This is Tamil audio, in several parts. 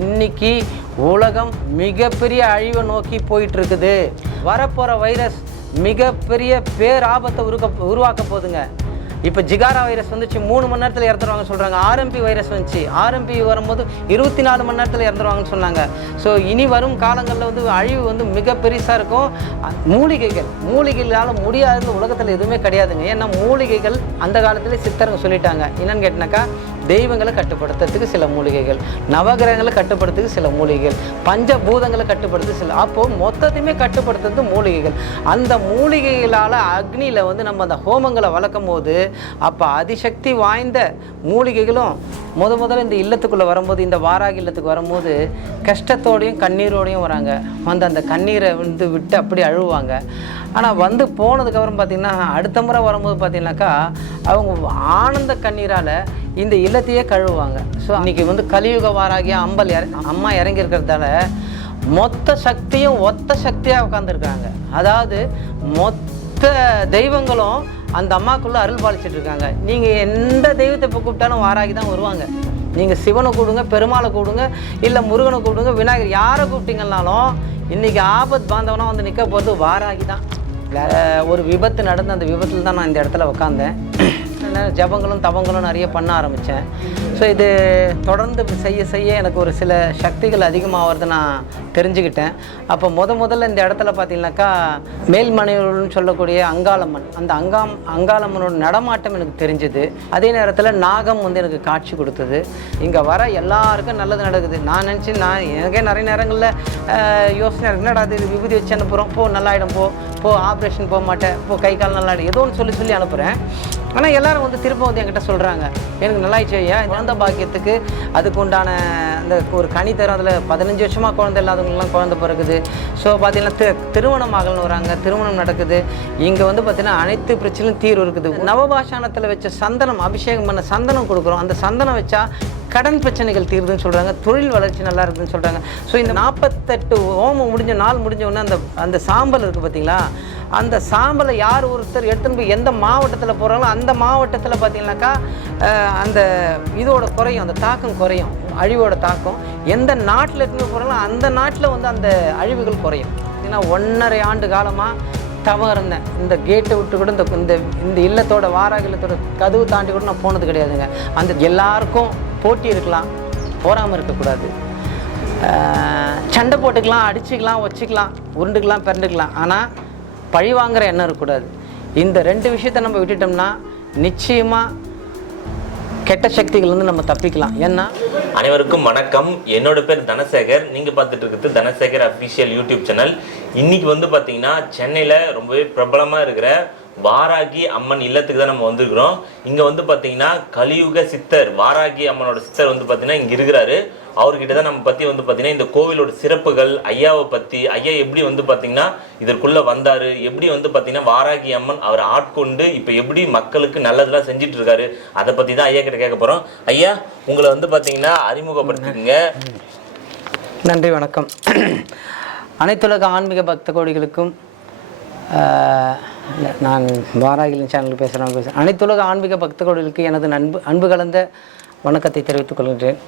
இன்னைக்கு உலகம் மிகப்பெரிய அழிவை நோக்கி போயிட்டு இருக்குது வரப்போகிற வைரஸ் மிகப்பெரிய பேராபத்தை உருக்க உருவாக்க போகுதுங்க. இப்போ ஜிகாரா வைரஸ் வந்துச்சு மூணு மணி நேரத்தில் இறந்துருவாங்க சொல்கிறாங்க ஆர்எம்பி வைரஸ் வந்துச்சு. ஆர்எம்பி வரும்போது இருபத்தி நாலு மணி நேரத்தில் இறந்துருவாங்கன்னு சொன்னாங்க. ஸோ இனி வரும் காலங்களில் வந்து அழிவு வந்து மிக பெருசாக இருக்கும். மூலிகைகள் மூலிகைகளால் முடியாதுன்னு உலகத்தில் எதுவுமே கிடையாதுங்க. ஏன்னா மூலிகைகள் அந்த காலத்திலே சித்தருங்க சொல்லிட்டாங்க. என்னன்னு கேட்டினாக்கா தெய்வங்களை கட்டுப்படுத்துறதுக்கு சில மூலிகைகள் நவகிரகங்களை கட்டுப்படுத்துறதுக்கு சில மூலிகைகள் பஞ்சபூதங்களை கட்டுப்படுத்துறதுக்கு சில அப்போது மொத்தத்தையுமே கட்டுப்படுத்துறது மூலிகைகள். அந்த மூலிகைகளால் அக்னியில் வந்து நம்ம அந்த ஹோமங்களை வளர்க்கும் போது அப்போ அதிசக்தி வாய்ந்த மூலிகைகளும் முத முதல்ல இந்த இல்லத்துக்குள்ளே வரும்போது இந்த வாராகி இல்லத்துக்கு வரும்போது கஷ்டத்தோடையும் கண்ணீரோடையும் வராங்க. வந்து அந்த கண்ணீரை வந்து விட்டு அப்படி அழுவாங்க. ஆனால் வந்து போனதுக்கப்புறம் பார்த்திங்கன்னா அடுத்த முறை வரும்போது பார்த்திங்கனாக்கா அவங்க ஆனந்த கண்ணீரால் இந்த இல்லத்தையே கழுவுவாங்க. ஸோ அன்றைக்கி வந்து கலியுக வாராகிய அம்பல் இற அம்மா இறங்கியிருக்கிறதால மொத்த சக்தியும் ஒத்த சக்தியாக உட்காந்துருக்காங்க அதாவது மொத்த தெய்வங்களும் அந்த அம்மாக்குள்ளே அருள் பாலிச்சிட்டு இருக்காங்க. நீங்கள் எந்த தெய்வத்தை இப்போ கூப்பிட்டாலும் வாராகி தான் வருவாங்க. நீங்கள் சிவனை கூடுங்க பெருமாளை கூடுங்க இல்லை முருகனை கூப்பிடுங்க விநாயகர் யாரை கூப்பிட்டீங்கன்னாலும் இன்றைக்கி ஆபத் பாந்தவனாக வந்து நிற்க போகிறது வாராகி தான். வேறு ஒரு விபத்து நடந்த அந்த விபத்தில் தான் நான் இந்த இடத்துல உட்காந்தேன் ஜபங்களும் தவங்களும் நிறைய பண்ண ஆரம்பித்தேன் ஸோ இது தொடர்ந்து செய்ய செய்ய எனக்கு ஒரு சில சக்திகள் அதிகமாகிறது நான் தெரிஞ்சுக்கிட்டேன். அப்போ முத முதல்ல இந்த இடத்துல பார்த்தீங்கன்னாக்கா மேல்மனையூர்னு சொல்லக்கூடிய அங்காளம்மன் அந்த அங்காம் அங்காளம்மனோட நடமாட்டம் எனக்கு தெரிஞ்சுது. அதே நேரத்தில் நாகம் வந்து எனக்கு காட்சி கொடுத்தது. இங்கே வர எல்லாருக்கும் நல்லது நடக்குது. நான் நினச்சி நான் எனக்கே நிறைய நேரங்களில் யோசனை என்னடா இது? விபூதி வச்சு அனுப்புகிறோம் போ நல்லாயிடும். போ போ ஆப்ரேஷன் போக மாட்டேன். போ கை கால் நல்லாயிடும். ஏதோ ஒன்று சொல்லி சொல்லி அனுப்புகிறேன் ஆனால் எல்லாரும் வந்து திரும்ப வந்து என்கிட்ட சொல்கிறாங்க எனக்கு நல்லாயிடுச்சு ஐயா குழந்த பாக்கியத்துக்கு அதுக்கு உண்டான அந்த ஒரு கனி தரும். அதில் பதினஞ்சு வருஷமாக குழந்தை இல்லாதவங்களாம் குழந்த பிறகுது ஸோ பார்த்தீங்கன்னா தி திருமணம் ஆகலன்னு வராங்க. திருமணம் நடக்குது. இங்கே வந்து பார்த்தீங்கன்னா அனைத்து பிரச்சனையும் தீர்வு இருக்குது. நவபாஷானத்தில் வச்ச சந்தனம் அபிஷேகம் பண்ண சந்தனம் கொடுக்குறோம். அந்த சந்தனம் வச்சா கடன் பிரச்சனைகள் தீருதுன்னு சொல்கிறாங்க தொழில் வளர்ச்சி நல்லா இருக்குதுன்னு சொல்கிறாங்க ஸோ இந்த நாற்பத்தெட்டு ஓமம் முடிஞ்ச நாள் முடிஞ்ச உடனே அந்த அந்த சாம்பல் இருக்குது பார்த்தீங்களா அந்த சாம்பலை யார் ஒருத்தர் எடுத்துன்னு போய் எந்த மாவட்டத்தில் போகிறாங்களோ அந்த மாவட்டத்தில் பார்த்தீங்கன்னாக்கா அந்த இதோட குறையும் அந்த தாக்கம் குறையும் அழிவோட தாக்கம். எந்த நாட்டில் எடுத்துன்னு போகிறாங்களோ அந்த நாட்டில் வந்து அந்த அழிவுகள் குறையும். ஏன்னா ஒன்றரை ஆண்டு காலமாக தவம் இருந்தேன் இந்த கேட்டை விட்டு கூட இந்த இந்த இந்த இல்லத்தோட வாராக இல்லத்தோட கதவு தாண்டி கூட நான் போனது கிடையாதுங்க. அந்த எல்லாருக்கும் போட்டி இருக்கலாம் போராமல் இருக்கக்கூடாது. சண்டை போட்டுக்கலாம் அடிச்சுக்கலாம் வச்சுக்கலாம் உருண்டுக்கலாம் பிறண்டுக்கலாம் ஆனால் பழி வாங்குற எண்ணம் இருக்கக்கூடாது. இந்த ரெண்டு விஷயத்தை நம்ம விட்டுட்டோம்னா நிச்சயமாக கெட்ட சக்திகள்லேருந்து நம்ம தப்பிக்கலாம். ஏன்னா அனைவருக்கும் வணக்கம். என்னோட பேர் தனசேகர். நீங்கள் பார்த்துட்டு இருக்கிறது தனசேகர் அஃபிஷியல் யூடியூப் சேனல். இன்னைக்கு வந்து பார்த்தீங்கன்னா சென்னையில் ரொம்பவே பிரபலமாக இருக்கிற வாராகி அம்மன் இல்லத்துக்கு தான் நம்ம வந்திருக்கிறோம். இங்கே வந்து பார்த்தீங்கன்னா கலியுக சித்தர் வாராகி அம்மனோட சித்தர் வந்து பார்த்தீங்கன்னா இங்கே இருக்கிறாரு. அவர்கிட்ட தான் நம்ம பற்றி வந்து பார்த்தீங்கன்னா இந்த கோவிலோட சிறப்புகள் ஐயாவை பற்றி ஐயா எப்படி வந்து பார்த்தீங்கன்னா இதற்குள்ளே வந்தார் எப்படி வந்து பார்த்தீங்கன்னா வாராகி அம்மன் அவர் ஆட்கொண்டு இப்போ எப்படி மக்களுக்கு நல்லதெல்லாம் செஞ்சுட்டு இருக்காரு அதை பற்றி தான் ஐயா கிட்ட கேட்க போகிறோம் ஐயா உங்களை வந்து பார்த்தீங்கன்னா அறிமுகப்படுத்திக்கங்க. நன்றி வணக்கம். அனைத்துலக ஆன்மீக பக்த கோடிகளுக்கும் நான் வாராகிலின் சேனல் பேசுகிறேன் பேசுகிறேன் அனைத்துலக ஆன்மீக பக்த எனது நண்பு அன்பு கலந்த வணக்கத்தை தெரிவித்துக் கொள்கின்றேன்.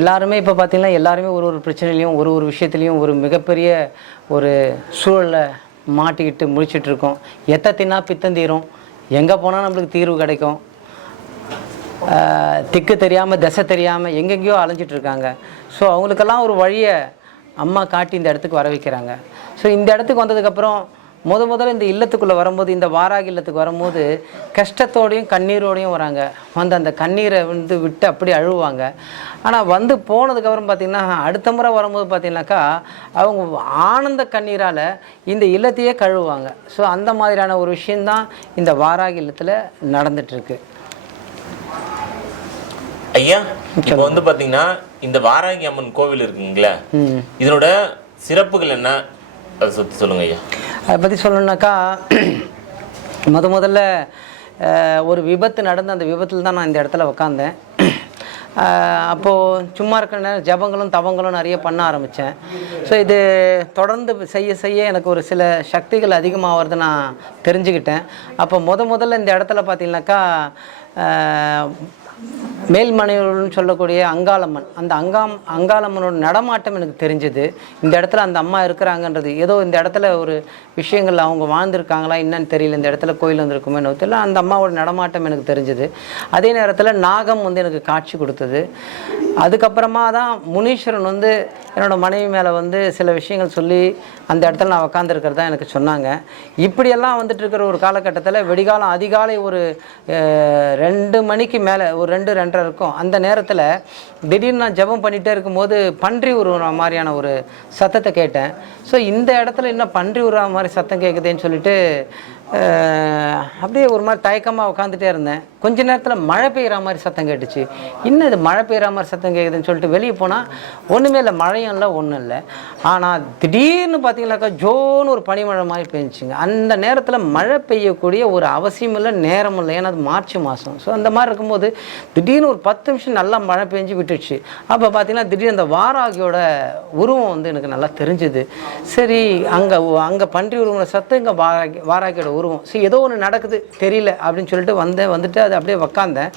எல்லாருமே இப்போ பார்த்தீங்கன்னா எல்லாருமே ஒரு ஒரு பிரச்சனையிலையும் ஒரு ஒரு விஷயத்துலையும் ஒரு மிகப்பெரிய ஒரு சூழலை மாட்டிக்கிட்டு முடிச்சிட்ருக்கோம் இருக்கோம் தின்னா பித்தம் தீரும். எங்கே போனால் நம்மளுக்கு தீர்வு கிடைக்கும். திக்கு தெரியாமல் திசை தெரியாமல் எங்கெங்கேயோ அலைஞ்சிட்ருக்காங்க ஸோ அவங்களுக்கெல்லாம் ஒரு வழியை அம்மா காட்டி இந்த இடத்துக்கு வர வைக்கிறாங்க. ஸோ இந்த இடத்துக்கு வந்ததுக்கப்புறம் முத முதல்ல இந்த இல்லத்துக்குள்ளே வரும்போது இந்த வாராக இல்லத்துக்கு வரும்போது கஷ்டத்தோடையும் கண்ணீரோடையும் வராங்க. வந்து அந்த கண்ணீரை வந்து விட்டு அப்படி அழுவாங்க. ஆனால் வந்து போனதுக்கப்புறம் பார்த்திங்கன்னா அடுத்த முறை வரும்போது பார்த்திங்கனாக்கா அவங்க ஆனந்த கண்ணீரால் இந்த இல்லத்தையே கழுவுவாங்க. ஸோ அந்த மாதிரியான ஒரு விஷயந்தான் இந்த வாராக இல்லத்தில் நடந்துட்டுருக்கு ஐயா இப்போ வந்து பாத்தீங்கன்னா இந்த வாராகி அம்மன் கோவில் இருக்குங்களா இதனோட சிறப்புகள் என்ன? அதை சுத்தி சொல்லுங்க ஐயா. அதை பற்றி சொல்லணுன்னாக்கா முத முதல்ல ஒரு விபத்து நடந்து அந்த விபத்தில் தான் நான் இந்த இடத்துல உக்காந்தேன். அப்போது சும்மா இருக்கிற நேரம் ஜபங்களும் தவங்களும் நிறைய பண்ண ஆரம்பித்தேன் ஸோ இது தொடர்ந்து செய்ய செய்ய எனக்கு ஒரு சில சக்திகள் அதிகமாகிறது நான் தெரிஞ்சுக்கிட்டேன். அப்போ முத முதல்ல இந்த இடத்துல பார்த்தீங்கன்னாக்கா மேல்மனையூர்னு சொல்லக்கூடிய அங்காளம்மன். அந்த அங்காம் அங்காளம்மனோட நடமாட்டம் எனக்கு தெரிஞ்சது. இந்த இடத்துல அந்த அம்மா இருக்கிறாங்கன்றது ஏதோ இந்த இடத்துல ஒரு விஷயங்கள் அவங்க வாழ்ந்திருக்காங்களா என்னன்னு தெரியல இந்த இடத்துல கோயில் வந்திருக்குமே தெரியல அந்த அம்மாவோட நடமாட்டம் எனக்கு தெரிஞ்சது. அதே நேரத்தில் நாகம் வந்து எனக்கு காட்சி கொடுத்தது. அதுக்கப்புறமா தான் முனீஸ்வரன் வந்து என்னோடய மனைவி மேலே வந்து சில விஷயங்கள் சொல்லி அந்த இடத்துல நான் உக்காந்துருக்கிறதா எனக்கு சொன்னாங்க. இப்படியெல்லாம் வந்துட்டு இருக்கிற ஒரு காலகட்டத்தில் வெடிகாலம் அதிகாலை ஒரு ரெண்டு மணிக்கு மேலே ஒரு ரெண்டு ரெண்டரை இருக்கும். அந்த நேரத்தில் திடீர்னு நான் ஜெபம் பண்ணிகிட்டே இருக்கும்போது பன்றி உருவ மாதிரியான ஒரு சத்தத்தை கேட்டேன். ஸோ இந்த இடத்துல என்ன பன்றி உருவ மாதிரி சத்தம் கேட்குதுன்னு சொல்லிட்டு அப்படியே ஒரு மாதிரி தயக்கமாக உட்காந்துட்டே இருந்தேன். கொஞ்ச நேரத்தில் மழை பெய்கிற மாதிரி சத்தம் கேட்டுச்சு. இன்னும் இது மழை பெய்கிற மாதிரி சத்தம் கேட்குதுன்னு சொல்லிட்டு வெளியே போனால் ஒன்றுமே இல்லை மழையும் இல்லை ஒன்றும் இல்லை. ஆனால் திடீர்னு பார்த்தீங்கன்னாக்கா ஜோன்னு ஒரு பனிமழை மாதிரி பெஞ்சுங்க அந்த நேரத்தில் மழை பெய்யக்கூடிய ஒரு அவசியம் இல்லை நேரம் இல்லை. ஏன்னா அது மார்ச் மாதம் ஸோ அந்த மாதிரி இருக்கும்போது திடீர்னு ஒரு பத்து நிமிஷம் நல்லா மழை பெஞ்சு விட்டுடுச்சு அப்போ பார்த்தீங்கன்னா திடீர்னு அந்த வாராகியோட உருவம் வந்து எனக்கு நல்லா தெரிஞ்சுது. சரி அங்கே அங்கே பன்றி உருவ சத்தம் இங்கே வாராகி வாராகியோட உருவம். சரி ஏதோ ஒன்று நடக்குது தெரியல அப்படின்னு சொல்லிட்டு வந்தேன் வந்துட்டு அது அப்படியே உக்காந்தேன்.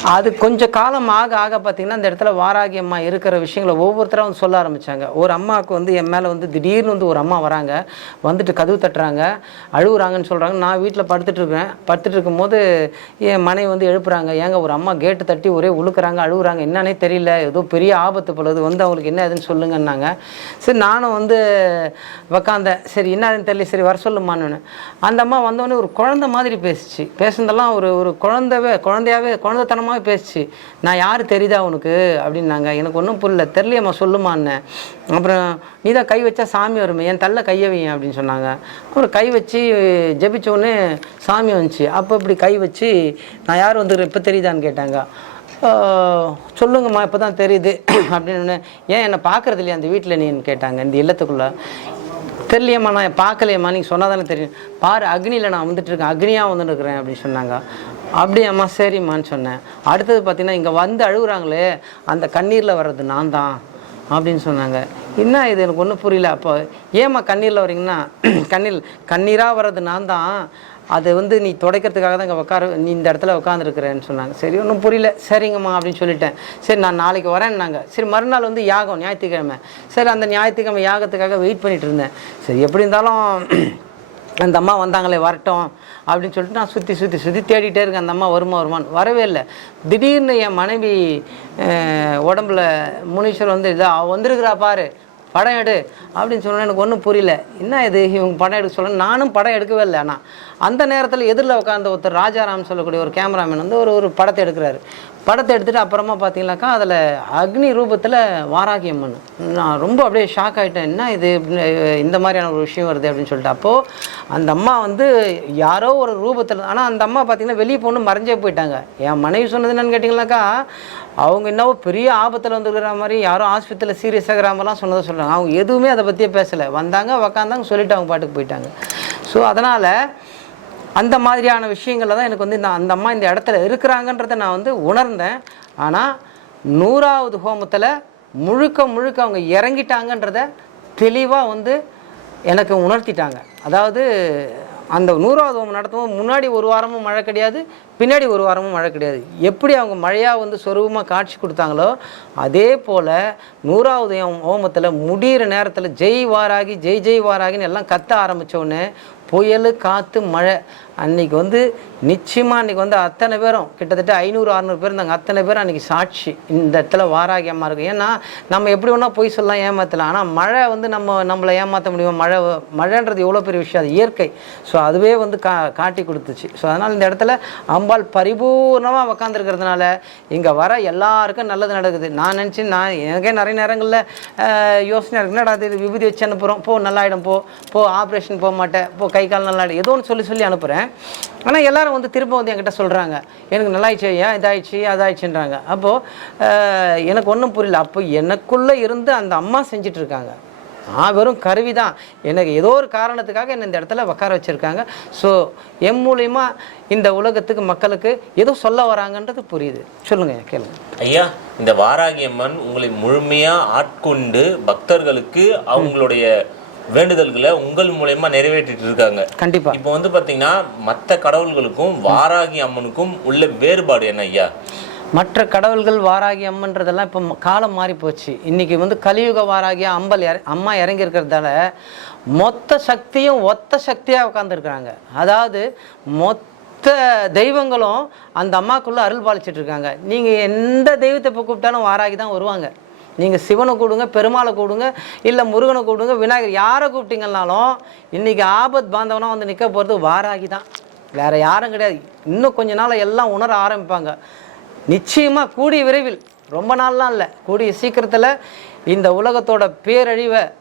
அது கொஞ்சம் காலம் ஆக ஆக பார்த்தீங்கன்னா அந்த இடத்துல வாராகி அம்மா இருக்கிற விஷயங்களை ஒவ்வொருத்தரும் வந்து சொல்ல ஆரம்பித்தாங்க ஒரு அம்மாவுக்கு வந்து என் மேலே வந்து திடீர்னு வந்து ஒரு அம்மா வராங்க. வந்துட்டு கதவு தட்டுறாங்க. அழுகுறாங்கன்னு சொல்கிறாங்க நான் வீட்டில் படுத்துட்டு இருக்கேன். படுத்துட்டு இருக்கும்போது என் மனைவி வந்து எழுப்புறாங்க. ஏங்க ஒரு அம்மா கேட்டு தட்டி ஒரே உழுக்குறாங்க அழுகுறாங்க. என்னன்னே தெரியல. ஏதோ பெரிய ஆபத்து போலது வந்து அவங்களுக்கு என்ன ஏதுன்னு சொல்லுங்கன்னாங்க. சரி நானும் வந்து உக்காந்தேன். சரி என்னதுன்னு தெரியல. சரி வர சொல்லுமான்னு அந்த அம்மா வந்தோடனே ஒரு குழந்த மாதிரி பேசிச்சு. பேசுனதெல்லாம் ஒரு ஒரு குழந்தவே குழந்தையாவே பயங்கரமாக பேசுச்சு நான் யார் தெரியுதா உனக்கு? அப்படின்னாங்க. எனக்கு ஒன்றும் புரியல. தெரியலையம்மா சொல்லுமான்னு. அப்புறம் நீ தான் கை வச்சா சாமி வருமே. என் தள்ள கையை வையன் அப்படின்னு சொன்னாங்க. அப்புறம் கை வச்சு ஜெபிச்சோடனே சாமி வந்துச்சு. அப்போ இப்படி கை வச்சு நான் யார் வந்து இப்போ தெரியுதான்னு கேட்டாங்க. சொல்லுங்கம்மா இப்போ தான் தெரியுது. அப்படின்னு ஏன் என்னை பார்க்குறது இல்லையா அந்த வீட்டில் நீன்னு கேட்டாங்க. இந்த இல்லத்துக்குள்ளே. தெரியலையம்மா நான் பார்க்கலையம்மா நீங்கள் சொன்னால் தானே தெரியும். பாரு அக்னியில் நான் வந்துட்டு இருக்கேன் அக்னியாக வந்துட்டு இருக்கிறேன் அப்படின்னு சொன்னாங்க. அப்படியாம்மா சரிம்மான்னு சொன்னேன். அடுத்தது பார்த்தீங்கன்னா இங்கே வந்து அழுகுறாங்களே அந்த கண்ணீரில் வர்றது நான் தான் அப்படின்னு சொன்னாங்க. என்ன இது எனக்கு ஒன்றும் புரியல. அப்போ ஏம்மா கண்ணீரில் வரீங்கன்னா கண்ணீர் கண்ணீராக வர்றது நான் தான். அது வந்து நீ துடைக்கிறதுக்காக தான் இங்கே உட்கார நீ இந்த இடத்துல உட்காந்துருக்குறேன்னு சொன்னாங்க. சரி ஒன்றும் புரியல. சரிங்கம்மா அப்படின்னு சொல்லிட்டேன். சரி நான் நாளைக்கு வரேன்னாங்க. சரி மறுநாள் வந்து யாகம் ஞாயிற்றுக்கிழமை. சரி அந்த ஞாயிற்றுக்கிழமை யாகத்துக்காக வெயிட் பண்ணிட்டு இருந்தேன். சரி எப்படி இருந்தாலும் அந்த அம்மா வந்தாங்களே வரட்டும் அப்படின்னு சொல்லிட்டு நான் சுற்றி சுற்றி சுற்றி தேடிட்டே இருக்கேன். அந்த அம்மா வருமா வருமான்னு. வரவே இல்லை. திடீர்னு என் மனைவி உடம்புல முனீஸ்வர் வந்து இதா அவ வந்திருக்கிறா பாரு படம் எடு அப்படின்னு சொன்னால் எனக்கு ஒன்றும் புரியல. என்ன இது? இவங்க படம் எடுக்க சொல்ல நானும் படம் எடுக்கவே இல்லை. ஆனால் அந்த நேரத்தில் எதிரில் உட்காந்த ஒருத்தர் ராஜாராம் சொல்லக்கூடிய ஒரு கேமராமேன் வந்து ஒரு ஒரு படத்தை எடுக்கிறாரு. படத்தை எடுத்துகிட்டு அப்புறமா பார்த்தீங்கன்னாக்கா அதில் அக்னி ரூபத்தில் வாராகி அம்மன் நான் ரொம்ப அப்படியே ஷாக் ஆகிட்டேன் என்ன இது? இந்த மாதிரியான ஒரு விஷயம் வருது அப்படின்னு சொல்லிட்டு. அப்போது அந்த அம்மா வந்து யாரோ ஒரு ரூபத்தில் ஆனால் அந்த அம்மா பார்த்தீங்கன்னா வெளியே போகணும் மறைஞ்சே போயிட்டாங்க. என் மனைவி சொன்னது என்னன்னு கேட்டிங்கனாக்கா அவங்க என்னவோ பெரிய ஆபத்தில் வந்துருக்கிற மாதிரி யாரோ ஆஸ்பத்திரியில் சீரியஸாக ஆகிற மாதிரிலாம் சொன்னதை சொல்கிறாங்க அவங்க எதுவுமே அதை பற்றியே பேசலை. வந்தாங்க உக்காந்தாங்க சொல்லிவிட்டு அவங்க பாட்டுக்கு போயிட்டாங்க. ஸோ அதனால் அந்த மாதிரியான விஷயங்களில் தான் எனக்கு வந்து நான் அந்த அம்மா இந்த இடத்துல இருக்கிறாங்கன்றதை நான் வந்து உணர்ந்தேன். ஆனால் நூறாவது ஹோமத்தில் முழுக்க முழுக்க அவங்க இறங்கிட்டாங்கன்றத தெளிவாக வந்து எனக்கு உணர்த்திட்டாங்க. அதாவது அந்த நூறாவது ஹோமம் நடத்தும் முன்னாடி ஒரு வாரமும் மழை கிடையாது பின்னாடி ஒரு வாரமும் மழை கிடையாது. எப்படி அவங்க மழையாக வந்து சொருபமாக காட்சி கொடுத்தாங்களோ அதே போல் நூறாவது ஹோமத்தில் முடிகிற நேரத்தில் ஜெய் வாராகி ஜெய் ஜெய் வாராகின்னு எல்லாம் கத்த ஆரம்பித்தோடனே புயல் காற்று மழை அன்னைக்கு வந்து நிச்சயமாக அன்றைக்கி வந்து அத்தனை பேரும் கிட்டத்தட்ட ஐநூறு அறநூறு பேர் இருந்தாங்க. அத்தனை பேரும் அன்றைக்கி சாட்சி. இந்த இடத்துல வாராகி இருக்கும் ஏன்னா நம்ம எப்படி வேணா போய் சொல்லலாம் ஏமாற்றலாம் ஆனால் மழை வந்து நம்ம நம்மளை ஏமாற்ற முடியுமா? மழை மழைன்றது எவ்வளோ பெரிய விஷயம். அது இயற்கை. ஸோ அதுவே வந்து கா காட்டி கொடுத்துச்சு. ஸோ அதனால் இந்த இடத்துல அம்பாள் பரிபூர்ணமாக உக்காந்துருக்கிறதுனால இங்கே வர எல்லாருக்கும் நல்லது நடக்குது. நான் நினச்சி நான் எனக்கே நிறைய நேரங்களில் யோசனை இருக்குன்னா இது? விபூதி வச்சு அனுப்புகிறோம் போ நல்லாயிடும். போ போ ஆப்ரேஷன் போக மாட்டேன். போ கை கால் நல்லாயிடும். ஏதோ ஒன்று சொல்லி சொல்லி அனுப்புகிறேன் ஆனால் எல்லோரும் வந்து திரும்ப வந்து என்கிட்ட சொல்கிறாங்க எனக்கு நல்லாயிடுச்சு ஏன் இதாயிடுச்சு அதாயிடுச்சுன்றாங்க. அப்போது எனக்கு ஒன்றும் புரியல. அப்போ எனக்குள்ளே இருந்து அந்த அம்மா செஞ்சிட்ருக்காங்க. நான் வெறும் கருவி தான் எனக்கு ஏதோ ஒரு காரணத்துக்காக என்னை இந்த இடத்துல உட்கார வச்சுருக்காங்க. ஸோ என் மூலயமா இந்த உலகத்துக்கு மக்களுக்கு ஏதோ சொல்ல வராங்கன்றது புரியுது. சொல்லுங்கள் கேளுங்க. ஐயா இந்த வாராகி அம்மன் உங்களை முழுமையாக ஆட்கொண்டு பக்தர்களுக்கு அவங்களுடைய வேண்டுதல்களை உங்கள் மூலயமா நிறைவேற்றிட்டு இருக்காங்க. கண்டிப்பாக இப்போ வந்து பாத்தீங்கன்னா மத்த கடவுள்களுக்கும் வாராகி அம்மனுக்கும் உள்ள வேறுபாடு என்ன ஐயா? மற்ற கடவுள்கள் வாராகி அம்மன்றதெல்லாம் இப்போ காலம் மாறி போச்சு. இன்னைக்கு வந்து கலியுக வாராகி அம்பல் அம்மா இறங்கி இருக்கிறதால மொத்த சக்தியும் ஒத்த சக்தியாக உட்காந்துருக்குறாங்க அதாவது மொத்த தெய்வங்களும் அந்த அம்மாக்குள்ளே அருள் பாலிச்சிட்டு இருக்காங்க. நீங்கள் எந்த தெய்வத்தை இப்போ கூப்பிட்டாலும் வாராகி தான் வருவாங்க. நீங்கள் சிவனை கூடுங்க பெருமாளை கூடுங்க இல்லை முருகனை கூடுங்க விநாயகர் யாரை கூப்பிட்டீங்கன்னாலும் இன்றைக்கி ஆபத் பாந்தவனாக வந்து நிற்க போகிறது வாராகி தான். வேறு யாரும் கிடையாது. இன்னும் கொஞ்ச நாள் எல்லாம் உணர ஆரம்பிப்பாங்க. நிச்சயமாக கூடிய விரைவில் ரொம்ப நாள்லாம் இல்லை. கூடிய சீக்கிரத்தில் இந்த உலகத்தோட பேரழிவை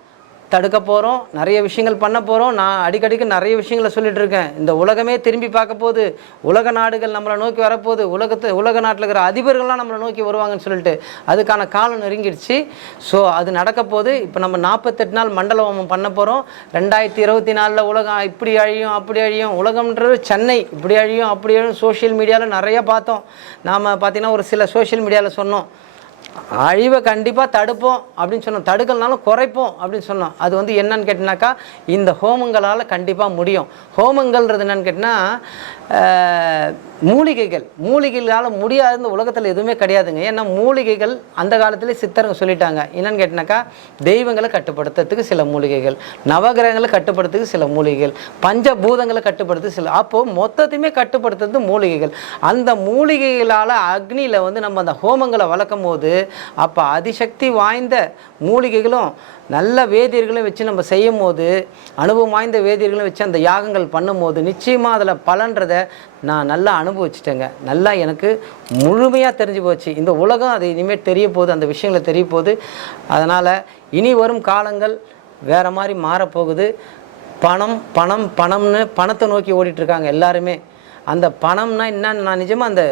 தடுக்க போகிறோம் நிறைய விஷயங்கள் பண்ண போகிறோம் நான் அடிக்கடிக்கு நிறைய விஷயங்களை சொல்லிட்டு இருக்கேன். இந்த உலகமே திரும்பி பார்க்க போகுது. உலக நாடுகள் நம்மளை நோக்கி வரப்போகுது. உலகத்து உலக நாட்டில் இருக்கிற அதிபர்கள்லாம் நம்மளை நோக்கி வருவாங்கன்னு சொல்லிட்டு அதுக்கான காலம் நெருங்கிடுச்சு. ஸோ அது நடக்கப்போகுது இப்போ நம்ம நாற்பத்தெட்டு நாள் மண்டல ஹோமம் பண்ண போகிறோம் ரெண்டாயிரத்தி இருபத்தி நாலில் உலகம் இப்படி அழியும் அப்படி அழியும். உலகம்ன்றது சென்னை இப்படி அழியும் அப்படி அழியும். சோஷியல் மீடியாவில் நிறைய பார்த்தோம். நாம் பார்த்தீங்கன்னா ஒரு சில சோஷியல் மீடியாவில் சொன்னோம். அழிவை கண்டிப்பாக தடுப்போம் அப்படின்னு சொன்னோம். தடுக்கலனாலும் குறைப்போம் அப்படின்னு சொன்னோம். அது வந்து என்னன்னு கேட்டினாக்கா இந்த ஹோமங்களால் கண்டிப்பாக முடியும். ஹோமங்கள்ன்றது என்னன்னு கேட்டினா மூலிகைகள். மூலிகைகளால் முடியாத இந்த உலகத்தில் எதுவுமே கிடையாதுங்க. ஏன்னா மூலிகைகள் அந்த காலத்திலே சித்தருங்க சொல்லிட்டாங்க. என்னன்னு கேட்டினாக்கா தெய்வங்களை கட்டுப்படுத்துறதுக்கு சில மூலிகைகள் நவகிரகங்களை கட்டுப்படுத்துறதுக்கு சில மூலிகைகள் பஞ்சபூதங்களை கட்டுப்படுத்துறது சில அப்போது மொத்தத்தையுமே கட்டுப்படுத்துறது மூலிகைகள். அந்த மூலிகைகளால் அக்னியில் வந்து நம்ம அந்த ஹோமங்களை வளர்க்கும் போது அப்போ அதிசக்தி வாய்ந்த மூலிகைகளும் நல்ல வேதியர்களும் வச்சு நம்ம செய்யும் போது அனுபவம் வாய்ந்த வேதியர்களும் வச்சு அந்த யாகங்கள் பண்ணும்போது நிச்சயமாக அதில் பலன்றதை நான் நல்லா அனுபவிச்சிட்டேங்க. நல்லா எனக்கு முழுமையாக தெரிஞ்சு போச்சு. இந்த உலகம் அது இனிமேல் தெரிய போகுது அந்த விஷயங்களை தெரிய போகுது. அதனால் இனி வரும் காலங்கள் வேறு மாதிரி மாறப்போகுது. பணம் பணம் பணம்னு பணத்தை நோக்கி ஓடிட்டுருக்காங்க எல்லாருமே. அந்த பணம்னா என்னன்னு நான் நிஜமாக அந்த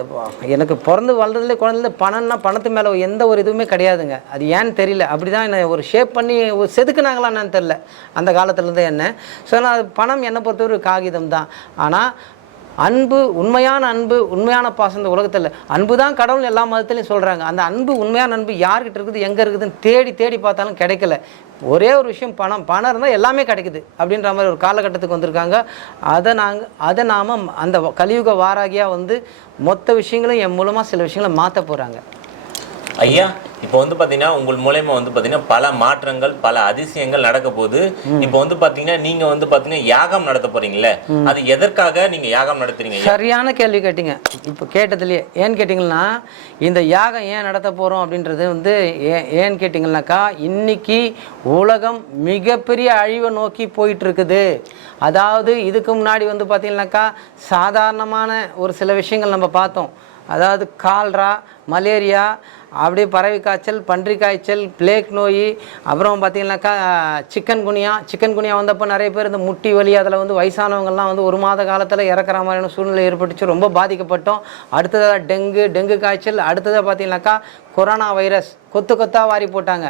எனக்கு பிறந்து வளர்றதுல குழந்தைல பணம்னா பணத்து மேலே எந்த ஒரு இதுவுமே கிடையாதுங்க. அது ஏன்னு தெரியல. அப்படி தான் என்னை ஒரு ஷேப் பண்ணி ஒரு செதுக்குனாங்களா என்னன்னு தெரில அந்த காலத்துலேருந்து என்ன. ஸோ நான் அது பணம் என்னை பொறுத்தவரை ஒரு காகிதம் தான் ஆனால் அன்பு உண்மையான அன்பு உண்மையான பாசம் இந்த உலகத்தில் அன்பு தான் கடவுள் எல்லா மதத்துலையும் சொல்கிறாங்க அந்த அன்பு உண்மையான அன்பு யார்கிட்ட இருக்குது எங்கே இருக்குதுன்னு தேடி தேடி பார்த்தாலும் கிடைக்கல. ஒரே ஒரு விஷயம் பணம். பணம் இருந்தால் எல்லாமே கிடைக்குது அப்படின்ற மாதிரி ஒரு காலகட்டத்துக்கு வந்திருக்காங்க. அதை நாங்கள் அதை நாம் அந்த கலியுக வாராகியாக வந்து மொத்த விஷயங்களும் என் மூலமாக சில விஷயங்களை மாற்ற போகிறாங்க ஐயா இப்போ வந்து பாத்தீங்கன்னா உங்கள் மூலயமா வந்து பாத்தீங்கன்னா பல மாற்றங்கள் பல அதிசயங்கள் நடக்க போகுது. இப்போ வந்து பாத்தீங்கன்னா நீங்க வந்து பாத்தீங்கன்னா யாகம் நடத்த போறீங்கல்ல? அது எதற்காக நீங்க யாகம் நடத்துறீங்க? சரியான கேள்வி கேட்டீங்க. இப்போ கேட்டதுலேயே ஏன்னு கேட்டிங்கன்னா இந்த யாகம் ஏன் நடத்த போகிறோம் அப்படின்றது வந்து ஏன் ஏன்னு கேட்டிங்கன்னாக்கா இன்னைக்கு உலகம் மிகப்பெரிய அழிவை நோக்கி போயிட்டு இருக்குது அதாவது இதுக்கு முன்னாடி வந்து பார்த்தீங்கன்னாக்கா சாதாரணமான ஒரு சில விஷயங்கள் நம்ம பார்த்தோம். அதாவது கால்ரா மலேரியா அப்படியே பறவை காய்ச்சல் பன்றி காய்ச்சல் பிளேக் நோய் அப்புறம் பார்த்தீங்கன்னாக்கா சிக்கன் குனியா சிக்கன் குனியா வந்தப்போ நிறைய பேர் இந்த முட்டி வலி அதில் வந்து வயசானவங்கள்லாம் வந்து ஒரு மாத காலத்தில் இறக்குற மாதிரியான சூழ்நிலை ஏற்பட்டுச்சு ரொம்ப பாதிக்கப்பட்டோம். அடுத்ததாக டெங்கு டெங்கு காய்ச்சல் அடுத்ததாக பார்த்தீங்கன்னாக்கா கொரோனா வைரஸ் கொத்து கொத்தாக வாரி போட்டாங்க.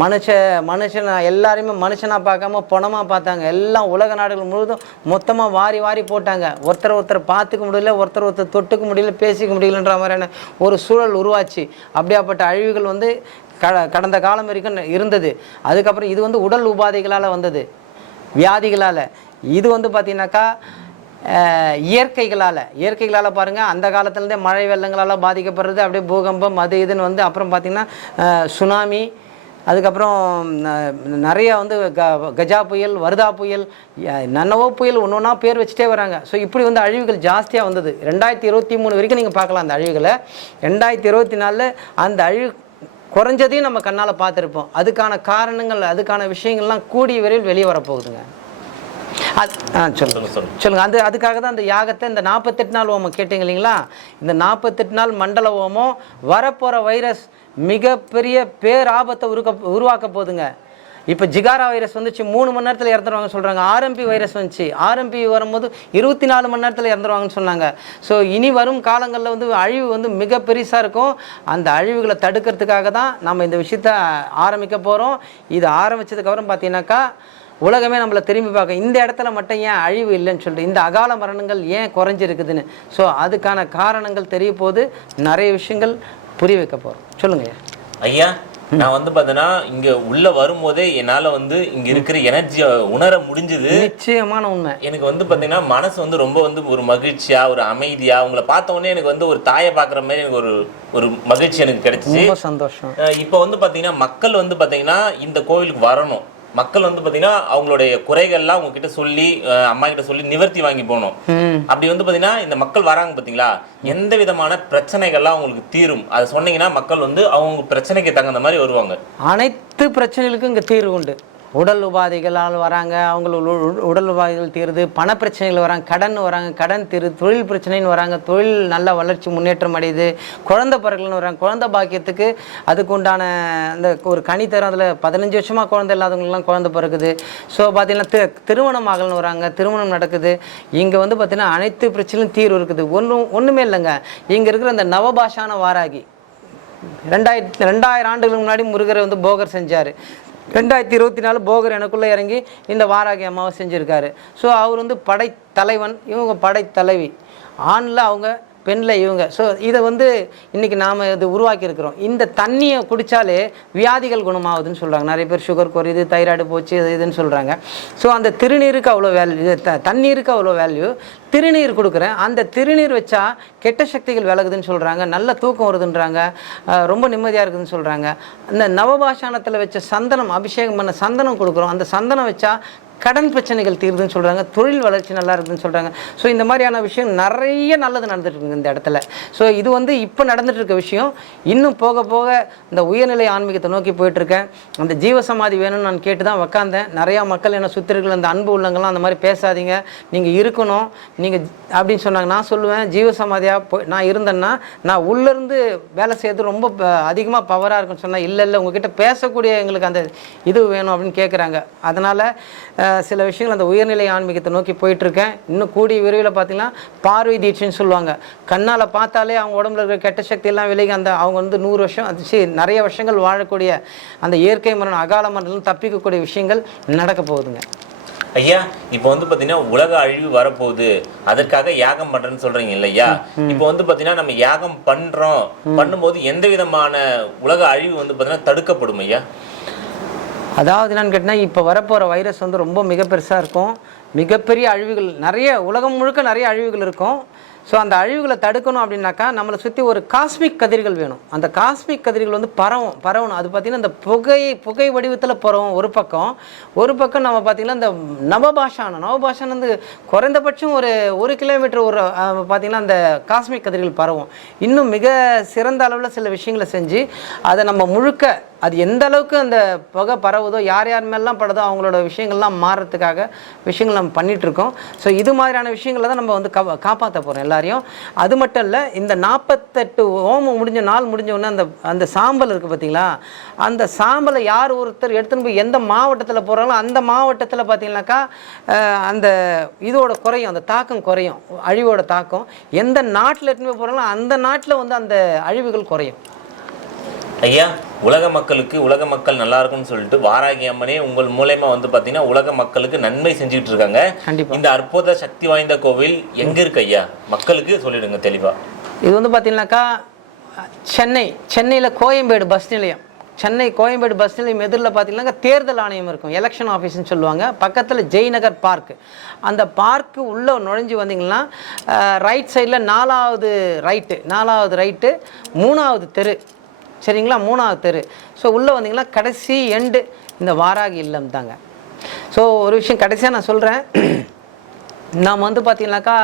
மனுஷ மனுஷனை எல்லாருமே மனுஷனாக பார்க்காம பணமாக பார்த்தாங்க. எல்லாம் உலக நாடுகள் முழுவதும் மொத்தமாக வாரி வாரி போட்டாங்க. ஒருத்தர் ஒருத்தர் பார்த்துக்க முடியல ஒருத்தர் ஒருத்தர் தொட்டுக்க முடியல பேசிக்க முடியலன்ற மாதிரியான ஒரு சூழல் உருவாச்சு. அப்படியாப்பட்ட அழிவுகள் வந்து க கடந்த காலம் வரைக்கும் இருந்தது. அதுக்கப்புறம் இது வந்து உடல் உபாதைகளால் வந்தது. வியாதிகளால். இது வந்து பார்த்திங்கனாக்கா இயற்கைகளால். இயற்கைகளால் பாருங்கள் அந்த காலத்துலேருந்தே மழை வெள்ளங்களால் பாதிக்கப்படுறது அப்படியே பூகம்பம் அது இதுன்னு வந்து அப்புறம் பார்த்திங்கன்னா சுனாமி அதுக்கப்புறம் நிறைய வந்து க கஜா புயல் வர்தா புயல் நன்னவோ புயல் ஒன்று ஒன்றா பேர் வச்சுட்டே வராங்க. ஸோ இப்படி வந்து அழிவுகள் ஜாஸ்தியாக வந்தது. ரெண்டாயிரத்தி இருபத்தி மூணு வரைக்கும் நீங்கள் பார்க்கலாம் அந்த அழிவுகளை. ரெண்டாயிரத்தி இருபத்தி நாலில் அந்த அழிவு குறைஞ்சதையும் நம்ம கண்ணால் பார்த்துருப்போம். அதுக்கான காரணங்கள் அதுக்கான விஷயங்கள்லாம் கூடிய விரைவில் வெளியே வரப்போகுதுங்க. அது ஆ சொல்லுங்கள் சொல்லுங்க சொல்லுங்க. சொல்லுங்க. அந்த அதுக்காக தான் அந்த யாகத்தை இந்த நாற்பத்தெட்டு நாள் ஹோமம் கேட்டீங்க இல்லைங்களா? இந்த நாற்பத்தெட்டு நாள் மண்டல ஹோமம் வரப்போகிற வைரஸ் மிகப்பெரிய பேராபத்தை உருக்க உருவாக்க போகுதுங்க. இப்போ ஜிகாரா வைரஸ் வந்துச்சு மூணு மணி நேரத்தில் இறந்துருவாங்க சொல்கிறாங்க ஆர்எம்பி வைரஸ் வந்துச்சு. ஆர்எம்பி வரும்போது இருபத்தி நாலு மணி நேரத்தில் இறந்துருவாங்கன்னு சொன்னாங்க. ஸோ இனி வரும் காலங்களில் வந்து அழிவு வந்து மிக பெருசாக இருக்கும். அந்த அழிவுகளை தடுக்கிறதுக்காக தான் நம்ம இந்த விஷயத்த ஆரம்பிக்க போகிறோம் இது ஆரம்பித்ததுக்கப்புறம் பார்த்தீங்கன்னாக்கா உலகமே நம்மளை திரும்பி பார்க்க இந்த இடத்துல மட்டும் ஏன் அழிவு இல்லைன்னு சொல்லிட்டு இந்த அகால மரணங்கள் ஏன் குறைஞ்சிருக்குதுன்னு. ஸோ அதுக்கான காரணங்கள் தெரிய போது நிறைய விஷயங்கள் புரிய வைக்க போகிறோம் சொல்லுங்க ஐயா நான் வந்து பார்த்தீங்கன்னா இங்க உள்ள வரும்போதே என்னால வந்து இங்க இருக்கிற எனர்ஜியை உணர முடிஞ்சுது. நிச்சயமான உண்மை. எனக்கு வந்து பாத்தீங்கன்னா மனசு வந்து ரொம்ப வந்து ஒரு மகிழ்ச்சியா ஒரு அமைதியா உங்களை பார்த்த உடனே எனக்கு வந்து ஒரு தாயை பார்க்குற மாதிரி எனக்கு ஒரு ஒரு மகிழ்ச்சி எனக்கு கிடைச்சிச்சு. சந்தோஷம். இப்போ வந்து பாத்தீங்கன்னா மக்கள் வந்து பாத்தீங்கன்னா இந்த கோவிலுக்கு வரணும். மக்கள் வந்து பாத்தீங்கன்னா அவங்களுடைய குறைகள்லாம் உங்ககிட்ட சொல்லி அஹ் அம்மா கிட்ட சொல்லி நிவர்த்தி வாங்கி போகணும். அப்படி வந்து பாத்தீங்கன்னா இந்த மக்கள் வராங்க பாத்தீங்களா? எந்த விதமான பிரச்சனைகள்லாம் அவங்களுக்கு தீரும்? அதை சொன்னீங்கன்னா மக்கள் வந்து அவங்க பிரச்சனைக்கு தகுந்த மாதிரி வருவாங்க. அனைத்து பிரச்சனைகளுக்கும் இங்கே தீர்வு உண்டு. உடல் உபாதைகளால் வராங்க அவங்களுக்கு உடல் உபாதைகள் தீருது பண பிரச்சனைகள் வராங்க கடன் வராங்க கடன் தீரு தொழில் பிரச்சனைன்னு வராங்க தொழில் நல்ல வளர்ச்சி முன்னேற்றம் அடையுது குழந்தை பிறகுன்னு வராங்க குழந்தை பாக்கியத்துக்கு அதுக்கு உண்டான அந்த ஒரு கனி தரும் அதில் பதினஞ்சு வருஷமாக குழந்தை இல்லாதவங்களெலாம் குழந்தை பிறகுது ஸோ பார்த்திங்கன்னா தி திருமணம் ஆகலன்னு வராங்க திருமணம் நடக்குது. இங்கே வந்து பார்த்திங்கன்னா அனைத்து பிரச்சனையும் தீர்வு இருக்குது. ஒன்றும் ஒன்றுமே இல்லைங்க. இங்கே இருக்கிற அந்த நவபாஷான வாராகி ரெண்டாயிரத்தி ரெண்டாயிரம் ஆண்டுகளுக்கு முன்னாடி முருகரை வந்து போகர் செஞ்சார். ரெண்டாயிரத்தி இருபத்தி நாலு போகர் எனக்குள்ளே இறங்கி இந்த வாராகி அம்மாவை செஞ்சுருக்காரு. ஸோ அவர் வந்து படைத்தலைவன் இவங்க படைத்தலைவி. ஆணில் அவங்க பெண்ணில் இவங்க. ஸோ இதை வந்து இன்றைக்கி நாம் இது உருவாக்கியிருக்கிறோம். இந்த தண்ணியை குடித்தாலே வியாதிகள் குணமாகுதுன்னு சொல்கிறாங்க நிறைய பேர் சுகர் குறையுது தைராய்டு போச்சு இது இதுன்னு சொல்கிறாங்க ஸோ அந்த திருநீருக்கு அவ்வளோ வேல்யூ த தண்ணீருக்கு அவ்வளோ வேல்யூ திருநீர் கொடுக்குறேன். அந்த திருநீர் வச்சா கெட்ட சக்திகள் விலகுதுன்னு சொல்கிறாங்க நல்ல தூக்கம் வருதுன்றாங்க. ரொம்ப நிம்மதியாக இருக்குதுன்னு சொல்கிறாங்க அந்த நவபாஷானத்தில் வச்ச சந்தனம் அபிஷேகம் பண்ண சந்தனம் கொடுக்குறோம். அந்த சந்தனம் வச்சா கடன் பிரச்சனைகள் தீருதுன்னு சொல்கிறாங்க தொழில் வளர்ச்சி நல்லா இருக்குதுன்னு சொல்கிறாங்க ஸோ இந்த மாதிரியான விஷயம் நிறைய நல்லது நடந்துட்டு இந்த இடத்துல. ஸோ இது வந்து இப்போ நடந்துகிட்டு இருக்க விஷயம். இன்னும் போக போக இந்த உயர்நிலை ஆன்மீகத்தை நோக்கி போயிட்டுருக்கேன். அந்த ஜீவசமாதி வேணும்னு நான் கேட்டு தான் உக்காந்தேன். நிறையா மக்கள் என்ன சுத்திர்கள் அந்த அன்பு உள்ளங்கள்லாம் அந்த மாதிரி பேசாதீங்க. நீங்கள் இருக்கணும். நீங்கள் அப்படின்னு சொன்னாங்க. நான் சொல்லுவேன் ஜீவசமாதியாக போய் நான் இருந்தேன்னா நான் உள்ளேருந்து வேலை செய்யறது ரொம்ப அதிகமாக பவராக இருக்குன்னு சொன்னால் இல்லை இல்லை உங்ககிட்ட பேசக்கூடிய எங்களுக்கு அந்த இது வேணும் அப்படின்னு கேட்குறாங்க அதனால் சில விஷயங்கள் அந்த உயர்நிலை ஆன்மீகத்தை நோக்கி போயிட்டுருக்கேன். இன்னும் கூடிய விரைவில் பார்த்தீங்கன்னா பார்வை தீட்சைன்னு சொல்லுவாங்க. கண்ணால் பார்த்தாலே அவங்க உடம்புல இருக்கிற கெட்ட சக்தி எல்லாம் விலகி அந்த அவங்க வந்து நூறு வருஷம் அது சரி நிறைய வருஷங்கள் வாழக்கூடிய அந்த இயற்கை மரணம் அகால மரணம் தப்பிக்கக்கூடிய விஷயங்கள் நடக்க போகுதுங்க. ஐயா இப்போ வந்து பாத்தீங்கன்னா உலக அழிவு வரப்போகுது. அதற்காக யாகம் பண்றேன்னு சொல்றீங்க இல்லையா? இப்போ வந்து பாத்தீங்கன்னா நம்ம யாகம் பண்றோம். பண்ணும்போது எந்த விதமான உலக அழிவு வந்து பாத்தீங்கன்னா தடுக்கப்படும் ஐயா? அதாவது என்னன்னு கேட்டிங்கன்னா இப்போ வரப்போகிற வைரஸ் வந்து ரொம்ப மிக பெருசாக இருக்கும். மிகப்பெரிய அழிவுகள் நிறைய உலகம் முழுக்க நிறைய அழிவுகள் இருக்கும். ஸோ அந்த அழிவுகளை தடுக்கணும் அப்படின்னாக்கா நம்மளை சுற்றி ஒரு காஸ்மிக் கதிர்கள் வேணும். அந்த காஸ்மிக் கதிர்கள் வந்து பரவும் பரவணும். அது பார்த்திங்கன்னா இந்த புகை புகை வடிவத்தில் பரவும் ஒரு பக்கம். ஒரு பக்கம் நம்ம பார்த்திங்கன்னா இந்த நவபாஷானம் நவபாஷானம் வந்து குறைந்தபட்சம் ஒரு ஒரு கிலோமீட்டர் ஒரு பார்த்திங்கன்னா அந்த காஸ்மிக் கதிர்கள் பரவும். இன்னும் மிக சிறந்த அளவில் சில விஷயங்களை செஞ்சு அதை நம்ம முழுக்க அது எந்த அளவுக்கு அந்த புகை பரவுதோ யார் யார் மேலாம் படுதோ அவங்களோட விஷயங்கள்லாம் மாறுறதுக்காக விஷயங்கள் நம்ம பண்ணிகிட்ருக்கோம் இருக்கோம். ஸோ இது மாதிரியான விஷயங்களை தான் நம்ம வந்து கா காப்பாற்ற போகிறோம் எல்லாரையும். அது மட்டும் இல்லை இந்த நாற்பத்தெட்டு ஓமம் முடிஞ்ச நாள் முடிஞ்ச உடனே அந்த அந்த சாம்பல் இருக்குது பார்த்தீங்களா அந்த சாம்பலை யார் ஒருத்தர் எடுத்துன்னு போய் எந்த மாவட்டத்தில் போகிறாங்களோ அந்த மாவட்டத்தில் பார்த்தீங்கன்னாக்கா அந்த இதோட குறையும் அந்த தாக்கம் குறையும் அழிவோட தாக்கம். எந்த நாட்டில் எடுத்துன்னு போய் போகிறாங்களோ அந்த நாட்டில் வந்து அந்த அழிவுகள் குறையும். ஐயா உலக மக்களுக்கு உலக மக்கள் நல்லா இருக்கும்னு சொல்லிட்டு வாராகி அம்மனே உங்கள் மூலயமா வந்து பாத்தீங்கன்னா உலக மக்களுக்கு நன்மை செஞ்சுட்டு இருக்காங்க. இந்த அற்புத சக்தி வாய்ந்த கோவில் எங்க இருக்கு ஐயா? மக்களுக்கு சொல்லிடுங்க தெளிவா. இது வந்து பார்த்தீங்கன்னாக்கா சென்னை சென்னையில் கோயம்பேடு பஸ் நிலையம். சென்னை கோயம்பேடு பஸ் நிலையம் எதிரில் பார்த்தீங்கன்னாக்கா தேர்தல் ஆணையம் இருக்கும். எலெக்ஷன் ஆஃபீஸ்னு சொல்லுவாங்க. பக்கத்தில் ஜெய்நகர் பார்க் அந்த பார்க்கு உள்ளே நுழைஞ்சு வந்தீங்கன்னா ரைட் சைடில் நாலாவது ரைட்டு நாலாவது ரைட்டு மூணாவது தெரு. சரிங்களா? மூணாவது தெரு. ஸோ உள்ளே வந்தீங்கன்னா கடைசி எண்டு இந்த வாராகி இல்லம் தாங்க. ஸோ ஒரு விஷயம் கடைசியாக நான் சொல்கிறேன் நாம் வந்து பார்த்தீங்கன்னாக்கா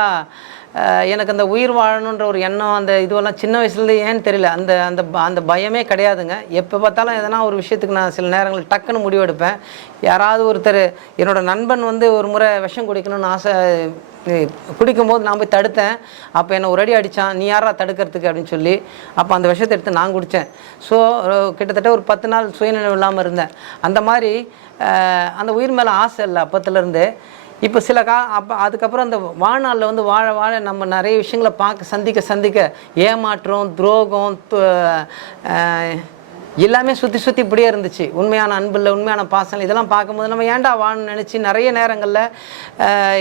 எனக்கு அந்த உயிர் வாழணுன்ற ஒரு எண்ணம் அந்த இதுவெல்லாம் சின்ன வயசுலேருந்து ஏன்னு தெரியல. அந்த அந்த ப- அந்த பயமே கிடையாதுங்க. எப்போ பார்த்தாலும் எதனா ஒரு விஷயத்துக்கு நான் சில நேரங்களில் டக்குன்னு முடிவெடுப்பேன். யாராவது ஒருத்தர் என்னோட நண்பன் வந்து ஒரு முறை விஷம் குடிக்கணும்னு ஆசை குடிக்கும்போது நான் போய் தடுத்தேன். அப்போ என்னை ஒரு அடி அடித்தான் நீ யாரா தடுக்கிறதுக்கு? அப்படின்னு சொல்லி அப்போ அந்த விஷயத்தை எடுத்து நான் குடித்தேன் ஸோ கிட்டத்தட்ட ஒரு பத்து நாள் சுயநினைவு இல்லாமல் இருந்தேன். அந்த மாதிரி அந்த உயிர் மேலே ஆசை இல்லை அப்பத்துலேருந்து இப்போ சில கா அப்போ அதுக்கப்புறம் அந்த வாழ்நாளில் வந்து வாழ வாழ நம்ம நிறைய விஷயங்களை பார்க்க சந்திக்க சந்திக்க ஏமாற்றம் துரோகம் எல்லாமே சுற்றி சுற்றி இப்படியே இருந்துச்சு. உண்மையான அன்பு இல்லை உண்மையான பாசம் இதெல்லாம் பார்க்கும்போது நம்ம ஏன்டா வாழணும்னு நினச்சி நிறைய நேரங்களில்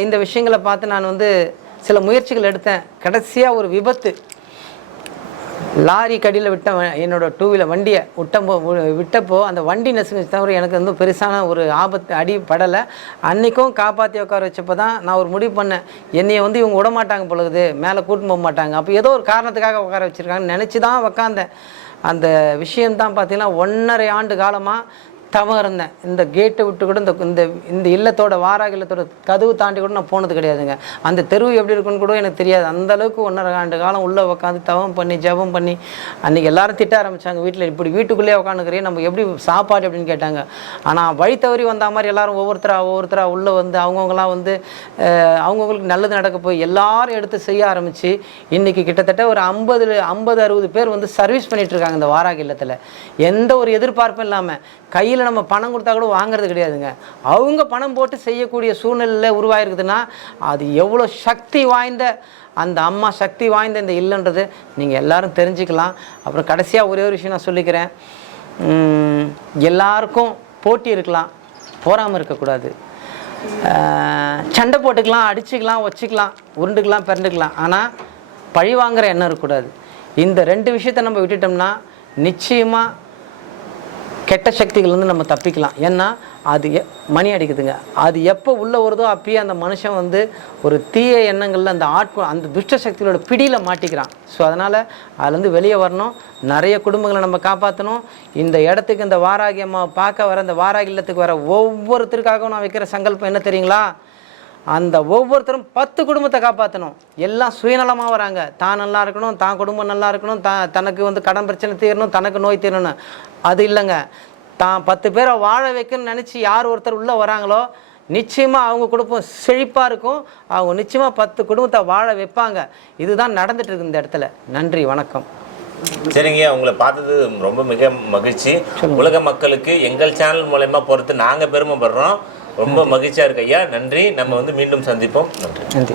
இந்த விஷயங்களை பார்த்து நான் வந்து சில முயற்சிகள் எடுத்தேன். கடைசியாக ஒரு விபத்து. லாரி கடியில் விட்ட என்னோட டூ வீலர் வண்டியை விட்டப்போ விட்டப்போ அந்த வண்டி நெசுங்கிச்சு தவிர எனக்கு வந்து பெருசான ஒரு ஆபத்து அடி படலை அன்றைக்கும் காப்பாற்றி உட்கார வச்சப்போ தான் நான் ஒரு முடிவு பண்ணேன். என்னையை வந்து இவங்க விட மாட்டாங்க பொழுது மேலே கூட்டின்னு போக மாட்டாங்க. அப்போ ஏதோ ஒரு காரணத்துக்காக உட்கார வச்சுருக்காங்கன்னு நினச்சி தான் உக்காந்தேன் அந்த விஷயம்தான் பார்த்தீங்கன்னா ஒன்றரை ஆண்டு காலமாக தவம் இருந்தேன். இந்த கேட்டை விட்டு கூட இந்த இந்த இந்த இல்லத்தோட வாராக இல்லத்தோட கதவு தாண்டி கூட நான் போனது கிடையாதுங்க. அந்த தெருவு எப்படி இருக்குன்னு கூட எனக்கு தெரியாது. அந்த அளவுக்கு ஒன்றரை ஆண்டு காலம் உள்ளே உட்காந்து தவம் பண்ணி ஜெபம் பண்ணி அன்றைக்கி எல்லாரும் திட்ட ஆரம்பிச்சாங்க வீட்டில் இப்படி வீட்டுக்குள்ளேயே உட்காந்துக்கிறேன் நம்ம எப்படி சாப்பாடு அப்படின்னு கேட்டாங்க. ஆனால் வழி தவறி வந்த மாதிரி எல்லாரும் ஒவ்வொருத்தராக ஒவ்வொருத்தராக உள்ளே வந்து அவங்கவுங்களாம் வந்து அவங்கவுங்களுக்கு நல்லது நடக்க போய் எல்லாரும் எடுத்து செய்ய ஆரம்பித்து இன்றைக்கி கிட்டத்தட்ட ஒரு ஐம்பது ஐம்பது அறுபது பேர் வந்து சர்வீஸ் பண்ணிகிட்ருக்காங்க இருக்காங்க இந்த வாராக இல்லத்தில். எந்த ஒரு எதிர்பார்ப்பும் இல்லாமல் கையில் நம்ம பணம் கொடுத்தா கூட வாங்குறது கிடையாதுங்க. அவங்க பணம் போட்டு செய்யக்கூடிய சூழ்நிலையில் உருவாயிருக்குதுன்னா அது எவ்வளோ சக்தி வாய்ந்த அந்த அம்மா சக்தி வாய்ந்த இந்த இல்லைன்றது நீங்கள் எல்லாரும் தெரிஞ்சுக்கலாம். அப்புறம் கடைசியாக ஒரே ஒரு விஷயம் நான் சொல்லிக்கிறேன். எல்லாருக்கும் போட்டி இருக்கலாம் போகாமல் இருக்கக்கூடாது. சண்டை போட்டுக்கலாம் அடிச்சுக்கலாம் வச்சுக்கலாம் உருண்டுக்கலாம் பிறண்டுக்கலாம் ஆனால் பழி வாங்குகிற எண்ணம் இருக்கக்கூடாது. இந்த ரெண்டு விஷயத்தை நம்ம விட்டுட்டோம்னா நிச்சயமாக கெட்ட சக்திகள்லேருந்து நம்ம தப்பிக்கலாம். ஏன்னா அது எ- மணி அடிக்குதுங்க. அது எப்போ உள்ளே வருதோ அப்பயே அந்த மனுஷன் வந்து ஒரு தீய எண்ணங்களில் அந்த ஆட்கு அந்த துஷ்ட சக்திகளோட பிடியில் மாட்டிக்கிறான். ஸோ அதனால் அதுலேருந்து வெளியே வரணும். நிறைய குடும்பங்களை நம்ம காப்பாற்றணும் இந்த இடத்துக்கு இந்த வாராகி அம்மாவை பார்க்க வர இந்த வாராகி இல்லத்துக்கு வர ஒவ்வொருத்தருக்காகவும் நான் வைக்கிற சங்கல்பம் என்ன தெரியுங்களா? அந்த ஒவ்வொருத்தரும் பத்து குடும்பத்தை காப்பாற்றணும் எல்லாம் சுயநலமாக வராங்க. தான் நல்லா இருக்கணும் தான் குடும்பம் நல்லா இருக்கணும் தான் தனக்கு வந்து கடன் பிரச்சனை தீரணும் தனக்கு நோய் தீரணும். அது இல்லைங்க. தான் பத்து பேரை வாழ வைக்கணும்னு நினச்சி யார் ஒருத்தர் உள்ளே வராங்களோ நிச்சயமாக அவங்க குடும்பம் செழிப்பாக இருக்கும். அவங்க நிச்சயமாக பத்து குடும்பத்தை வாழ வைப்பாங்க. இதுதான் நடந்துட்டு இருக்கு இந்த இடத்துல. நன்றி வணக்கம். சரிங்க உங்களை பார்த்தது ரொம்ப மிக மகிழ்ச்சி. உலக மக்களுக்கு எங்கள் சேனல் மூலயமா பொறுத்து நாங்க பெருமைப்படுறோம். ரொம்ப மகிழ்ச்சியா இருக்கு ஐயா. நன்றி. நம்ம வந்து மீண்டும் சந்திப்போம். நன்றி. நன்றி.